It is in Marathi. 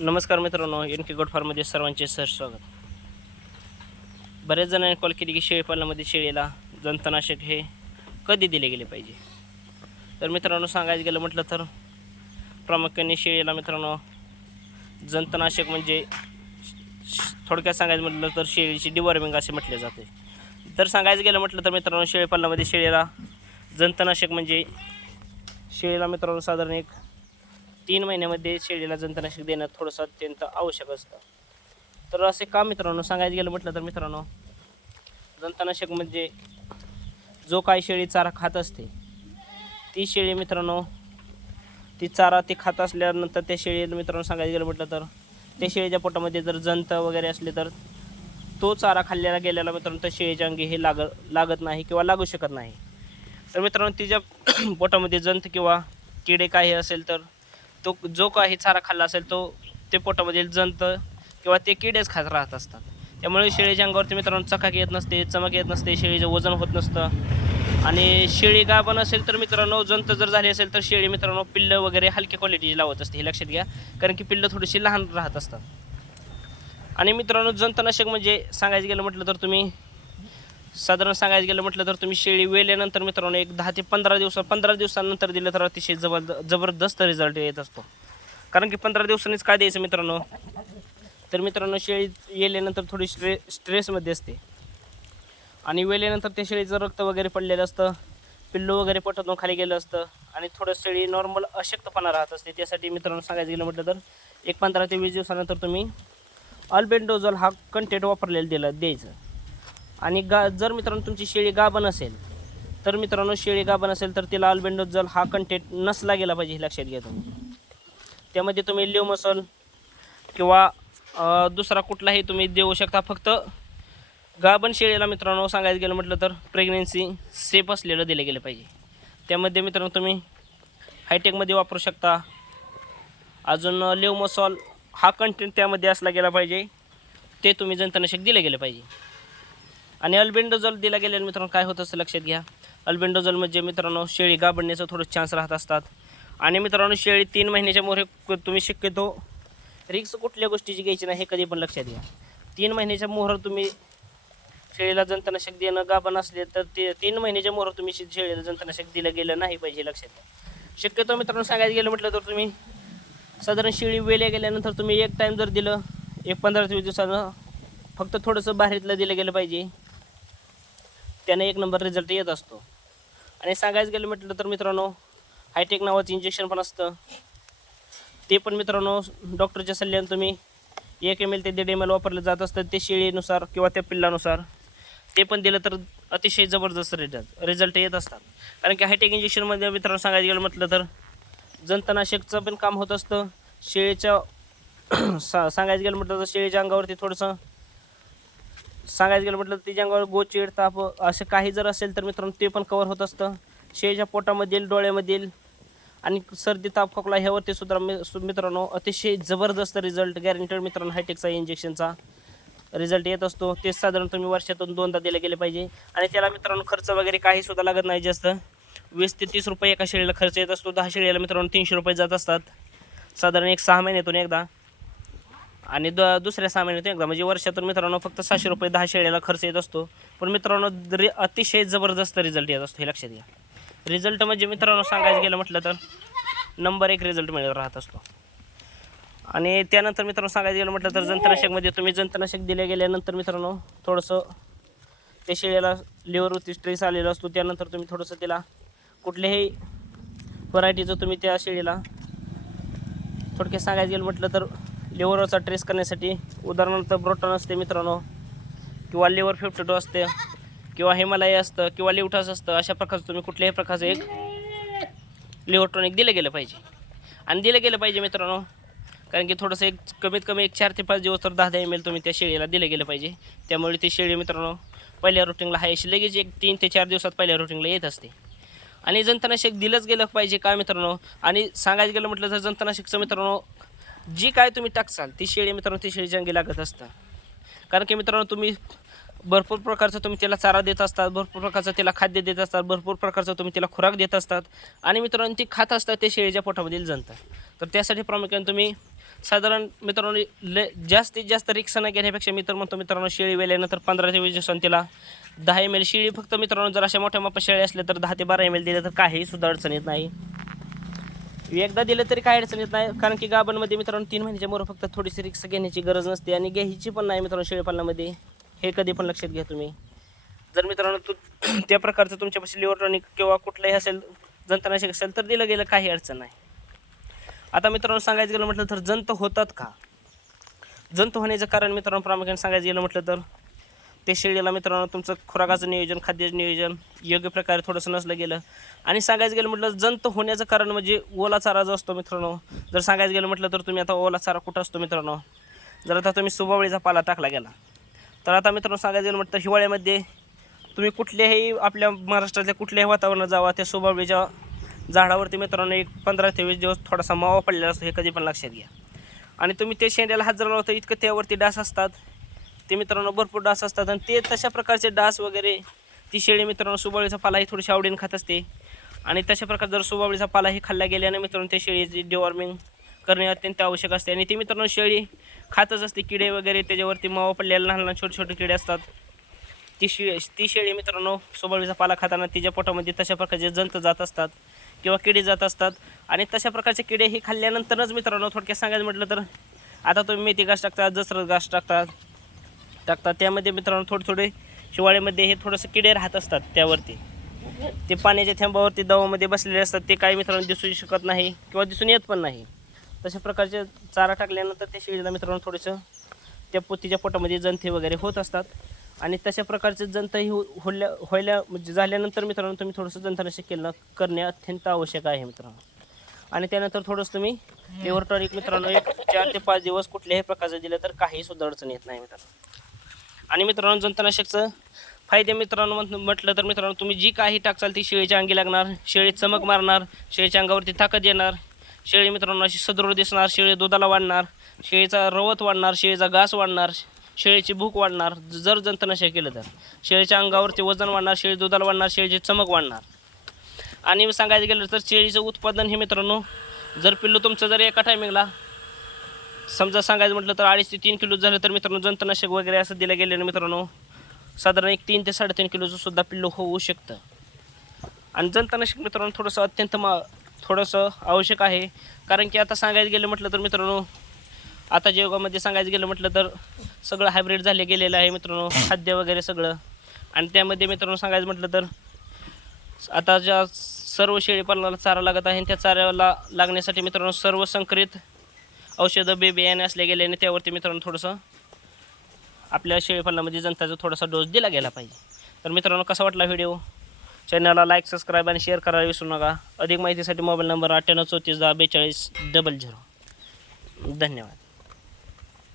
नमस्कार मित्रांनो, एन के गोट फार्ममध्ये सर्वांचे स्वागत. बरेच जणांनी कॉल केली की शेळीपालनामध्ये शेळीला जंतनाशक हे कधी दिले गेले पाहिजे. तर मित्रांनो, सांगायचं गेलं म्हटलं तर प्रामुख्याने शेळीला मित्रांनो जंतनाशक म्हणजे थोडक्यात सांगायचं म्हटलं तर शेळीची डिवॉर्मिंग असे म्हटले जाते. तर सांगायचं गेलं म्हटलं तर मित्रांनो, शेळीपालनामध्ये शेळीला जंतनाशक म्हणजे शेळीला मित्रांनो साधारण एक 3 महिन्यामध्ये शेळीला जंतनाशक देणं थोडंसं अत्यंत आवश्यक असतं. तर असे का मित्रांनो सांगायचं गेलं म्हटलं तर मित्रांनो, जंतनाशक म्हणजे जो काही शेळी चारा खात असते ती शेळी मित्रांनो ती चारा ती खात असल्यानंतर त्या शेळीला मित्रांनो सांगायचं गेलं म्हटलं तर त्या शेळीच्या पोटामध्ये जर जंत वगैरे असले तर तो चारा खाल्ल्याला गेलेला मित्रांनो त्या शेळीच्या अंगी हे लागत नाही किंवा लागू शकत नाही. तर मित्रांनो तिच्या पोटामध्ये जंत किंवा किडे काही असेल तर तो जो काही चारा खाल्ला असेल तो ते पोटामधील जंत किंवा ते किडेच खात राहत असतात. त्यामुळे शेळीच्या अंगावरती मित्रांनो चकाक येत नसते, चमक येत नसते, शेळीचं वजन होत नसतं. आणि शेळी गाभण असेल तर मित्रांनो जंत जर झाली असेल तर शेळी मित्रांनो पिल्लं वगैरे हलक्या क्वालिटीची लावत असते, हे लक्षात घ्या, कारण की पिल्लं थोडीशी लहान राहत असतात. आणि मित्रांनो जंतनाशक म्हणजे सांगायचं गेलं म्हटलं तर तुम्ही साधारण सांगायचं गेलं म्हटलं तर तुम्ही शेळी वेल्यानंतर मित्रांनो एक 10 ते 15 दिवसानंतर दिलं तर अतिशय जबरदस्त रिझल्ट येत असतो. कारण की 15 दिवसांनीच काय द्यायचं मित्रांनो, तर मित्रांनो शेळी वेल्यानंतर थोडी स्ट्रेसमध्ये असते आणि वेल्यानंतर त्या शेळीचं रक्त वगैरे पडलेलं असतं, पिल्लू वगैरे पोटातून खाली गेलं असतं आणि थोडं शेळी नॉर्मल अशक्तपणा राहत असते. त्यासाठी मित्रांनो सांगायचं गेलं म्हटलं तर एक 15 ते 20 दिवसानंतर तुम्ही अल्बेंडोझोल हा कंटेंट वापरलेला द्यायचं. आणि जर मित्रांनो तुमची शेळी गाभण असेल तर मित्रांनो शेळी गाभण असेल तर तिला अल्बेंडोझोल हा कंटेंट नसला गेला पाहिजे, हे लक्षात घ्या तुम्ही. त्यामध्ये तुम्ही लिव्हमसॉल किंवा दुसरा कुठलाही तुम्ही देऊ शकता. फक्त गाभण शेळीला मित्रांनो सांगायचं गेलं म्हटलं तर प्रेग्नेन्सी सेफ असलेलं दिलं गेलं पाहिजे. त्यामध्ये मित्रांनो तुम्ही हायटेकमध्ये वापरू शकता. अजून लिव्हमसॉल हा कंटेंट त्यामध्ये असला गेला पाहिजे, ते तुम्ही जंतनाशक दिले गेले पाहिजे. आणि अल्बेंडोझोल दिला गेल्याने मित्रांनो काय होतं असं लक्षात घ्या. अल्बेंडोझोल म्हणजे मित्रांनो शेळी गाभण्याचं थोडं चान्स राहत असतात. आणि मित्रांनो शेळी 3 महिन्याच्या मोहरे तुम्ही शक्यतो रिक्स कुठल्या गोष्टीची घ्यायची नाही, हे कधी पण लक्षात घ्या. 3 महिन्याच्या मोहर तुम्ही शेळीला जंतनाशक देणं गाभण असले तर ते 3 महिन्याच्या मोहर तुम्ही शेळीला जंतनाशक दिलं गेलं नाही पाहिजे, लक्षात घ्या. शक्यतो मित्रांनो सांगायचं गेलं म्हटलं तर तुम्ही साधारण शेळी वेल्या गेल्यानंतर तुम्ही एक टाईम जर दिलं, एक 15 ते 20 दिवसानं फक्त थोडंसं बाहेरीतलं दिलं गेलं पाहिजे, त्याने एक नंबर रिझल्ट येत असतो. आणि सांगायचं गेलं म्हटलं तर मित्रांनो हायटेक नावाचं इंजेक्शन पण असतं, ते पण मित्रांनो डॉक्टरच्या सल्ल्याने तुम्ही 1 ml ते 1.5 ml वापरलं जात असतं, ते शेळीनुसार किंवा त्या पिल्लानुसार. ते पण दिलं तर अतिशय जबरदस्त रिझल्ट येत असतात. कारण की हायटेक इंजेक्शनमध्ये मित्रांनो सांगायचं गेलं म्हटलं तर जंतनाशकचं पण काम होत असतं. शेळीच्या सांगायचं गेलं म्हटलं तर शेळीच्या अंगावरती थोडंसं सांगायचं गेलं म्हटलं तर तिच्या अंगावर गोचीड ताप असं काही जर असेल तर मित्रांनो ते पण कवर होत असतं. शेळीच्या पोटामधील डोळ्यामधील आणि सर्दी ताप खोकला ह्यावरती सुद्धा मित्रांनो अतिशय जबरदस्त रिझल्ट गॅरंटेड मित्रांनो हायटेकचा इंजेक्शनचा रिझल्ट येत असतो. ते साधारण तुम्ही वर्षातून 2दा दिले गेले पाहिजे. आणि त्याला मित्रांनो खर्च वगैरे काही सुद्धा लागत नाही जास्त. 20 ते 30 रुपये एका शेळीला खर्च येत असतो. 10 शेळीला मित्रांनो 300 रुपये जात असतात साधारण 6 महिन्यातून एकदा. आणि दुसऱ्या 6 महिन्यातून एकदा, म्हणजे वर्षातून मित्रांनो फक्त 600 रुपये 10 शेळीला खर्च येत असतो. पण मित्रांनो अतिशय जबरदस्त रिझल्ट येत असतो, हे लक्षात घ्या. रिझल्ट म्हणजे मित्रांनो सांगायचं गेलं म्हटलं तर नंबर 1 रिझल्ट मिळत राहत असतो. आणि त्यानंतर मित्रांनो सांगायचं गेलं म्हटलं तर जंतनाशकमध्ये तुम्ही जंतनाशक दिले गेल्यानंतर मित्रांनो थोडंसं त्या शेळीला लिव्हरवरती स्ट्रेस आलेला असतो. त्यानंतर तुम्ही थोडंसं तिला कुठल्याही व्हरायटीचं तुम्ही त्या शेळीला थोडक्यात सांगायचं गेलं म्हटलं तर लिव्हरवरचा ट्रेस करण्यासाठी उदाहरणार्थ ब्रोटॉन असते मित्रांनो, किंवा लिव्हर 52 असते, किंवा हिमालय असतं, किंवा लिवटास असतं. अशा प्रकारचं तुम्ही कुठल्याही प्रकारचं एक लिव्हर टॉनिक दिलं गेलं पाहिजे. आणि दिलं गेलं पाहिजे मित्रांनो, कारण की थोडंसं एक कमीत कमी 4 ते 5 दिवस तर 10 ml तुम्ही त्या शेळीला दिलं गेलं पाहिजे. त्यामुळे ती शेळी मित्रांनो पहिल्या रुटीनला आहे अशी लगेच एक 3 ते 4 दिवसात पहिल्या रुटीनला येत असते. आणि जंतनाशक दिलंच गेलं पाहिजे काय मित्रांनो. आणि सांगायचं गेलं म्हटलं तर जंतनाशकचं मित्रांनो जी काय तुम्ही टाकसाल ती शेळी मित्रांनो ती शेळीच्या अंगी लागत असतं. कारण की मित्रांनो तुम्ही भरपूर प्रकारचं तुम्ही त्याला चारा देत असतात, भरपूर प्रकारचं त्याला खाद्य देत असतात, भरपूर प्रकारचं तुम्ही त्याला खुराक देत असतात आणि मित्रांनो ती खात असतात ते शेळीच्या पोटामधील जंत. तर त्यासाठी प्रामुख्याने तुम्ही साधारण मित्रांनो जास्तीत जास्त रिक्स न घेण्यापेक्षा मी तर म्हणतो मित्रांनो शेळी वेल्यानंतर 15 ते 20 दिवसांनी तिला 10 ml शेळी फक्त मित्रांनो जर अशा मोठ्या मापा शेळी असल्या तर 10 ते 12 ml दिले तर काहीही सुद्धा अडचण येत नाही. एकदा दिलं तरी काही अडचण येत नाही, कारण की गाभणमध्ये मित्रांनो 3 महिन्याच्या मोर फक्त थोडीशी रिक्स घेण्याची गरज नसते आणि घ्यायची पण नाही मित्रांनो शेळीपालनामध्ये. हे कधी पण लक्षात घ्या तुम्ही. जर मित्रांनो त्या प्रकारचं तुमच्यापाशी लिव्हर टॉनिक किंवा कुठलंही असेल जंतनाशक असेल तर दिलं गेलं काही अडचण नाही. आता मित्रांनो सांगायचं गेलं म्हटलं तर जंत होतात का? जंत होण्याचं कारण मित्रांनो प्रामुख्याने सांगायचं गेलं म्हटलं तर ते शेळीला मित्रांनो तुमचं खुराकाचं नियोजन, खाद्याचं नियोजन योग्य प्रकारे थोडंसं नसलं गेलं. आणि सांगायचं गेलं म्हटलं जंत होण्याचं कारण म्हणजे ओला चारा जो असतो मित्रांनो. जर सांगायचं गेलं म्हटलं तर तुम्ही आता ओला चारा कुठं असतो मित्रांनो, जर आता तुम्ही सुबावळीचा पाला टाकला गेला तर आता मित्रांनो सांगायचं गेलं म्हटलं हिवाळ्यामध्ये तुम्ही कुठल्याही आपल्या महाराष्ट्रातल्या कुठल्याही वातावरणात जावा त्या सुबावळीच्या झाडावरती मित्रांनो एक 15 ते 20 दिवस थोडासा मावा पडलेला असतो, हे कधी पण लक्षात घ्या. आणि तुम्ही ते शेंड्याला हात जर लावता इतकं त्यावरती डास असतात, ते मित्रांनो भरपूर डास असतात आणि ते तशा प्रकारचे डास वगैरे ती शेळी मित्रांनो सुबावळीचा पालाही थोडीशी आवडीने खात असते. आणि तशा प्रकारे जर सुबावळीचा पालाही खाल्ला गेल्याने मित्रांनो त्या शेळीची डिवॉर्मिंग करणे अत्यंत आवश्यक असते. आणि ती मित्रांनो शेळी खातच असते किडे वगैरे, त्याच्यावरती मावा पडलेले लहान लहान छोटे छोटे किडे असतात. ती शेळी मित्रांनो सुबावळीचा पाला खाताना तिच्या पोटामध्ये तशा प्रकारचे जंत जात असतात किंवा किडे जात असतात. आणि तशा प्रकारचे किडे हे खाल्ल्यानंतरच मित्रांनो थोडक्यात सांगायचं म्हटलं तर आता तुम्ही मेथी घास टाकतात, जसरस घास टाकतात, त्यामध्ये मित्रांनो थोडे हिवाळ्यामध्ये हे थोडंसं किडे राहत असतात त्यावरती. ते पाण्याच्या थेंबावरती दवामध्ये बसलेले असतात, ते काही मित्रांनो दिसू शकत नाही किंवा दिसून येत पण नाही. तशा प्रकारचे चारा टाकल्यानंतर त्या शेळीला मित्रांनो थोडंसं त्या पोतीच्या पोटामध्ये जंते वगैरे होत असतात. आणि तशा प्रकारचे जंतही व्हायला म्हणजे झाल्यानंतर मित्रांनो तुम्ही थोडंसं जंतनाशक करणे अत्यंत आवश्यक आहे मित्रांनो. आणि त्यानंतर थोडंसं तुम्ही लिव्हर टॉनिक मित्रांनो 4 ते 5 दिवस कुठल्याही प्रकारचं दिलं तर काही सुद्धा अडचण येत नाही मित्रांनो. आणि मित्रांनो जंतनाशकचं फायदे मित्रांनो म्हटलं तर मित्रांनो तुम्ही जी काही टाकचाल ती शेळीच्या अंगी लागणार, शेळी चमक मारणार, शेळीच्या अंगावरती ताकद येणार, शेळी मित्रांनो अशी सदृढ दिसणार, शेळी दुधाला वाढणार, शेळीचा रवत वाढणार, शेळीचा घास वाढणार, शेळीची भूक वाढणार. जर जंतनाशक केलं तर शेळीच्या अंगावरती वजन वाढणार, शेळी दुधाला वाढणार, शेळीची चमक वाढणार. आणि सांगायचं गेलं तर शेळीचं उत्पादन हे मित्रांनो जर पिल्लू तुमचं जर एका टायमिंगला समजा सांगायचं म्हटलं तर 2.5 ते 3 किलो झालं तर मित्रांनो जंतनाशक वगैरे असं दिलं गेलं मित्रांनो साधारण 3 ते 3.5 किलोचं सुद्धा पिल्लू होऊ शकतं. आणि जंतनाशक मित्रांनो थोडंसं अत्यंत थोडंसं आवश्यक आहे, कारण की आता सांगायचं गेलं म्हटलं तर मित्रांनो आताच्या युगामध्ये सांगायचं गेलं म्हटलं तर सगळं हायब्रिड झाले गेलेलं आहे मित्रांनो, खाद्य वगैरे सगळं. आणि त्यामध्ये मित्रांनो सांगायचं म्हटलं तर आता ज्या सर्व शेळीपालनाला चारा लागत आहे त्या चाऱ्याला लागण्यासाठी मित्रांनो सर्व संकरित औषधं बियाणे असले गेल्याने त्यावरती मित्रांनो थोडंसं आपल्या शेळीपालनामध्ये जंताचा थोडासा डोस दिला गेला पाहिजे. तर मित्रांनो कसा वाटला व्हिडिओ? चॅनलला लाईक, सबस्क्राईब आणि शेअर करायला विसरू नका. अधिक माहितीसाठी मोबाईल नंबर 98 34 10 42 00. धन्यवाद.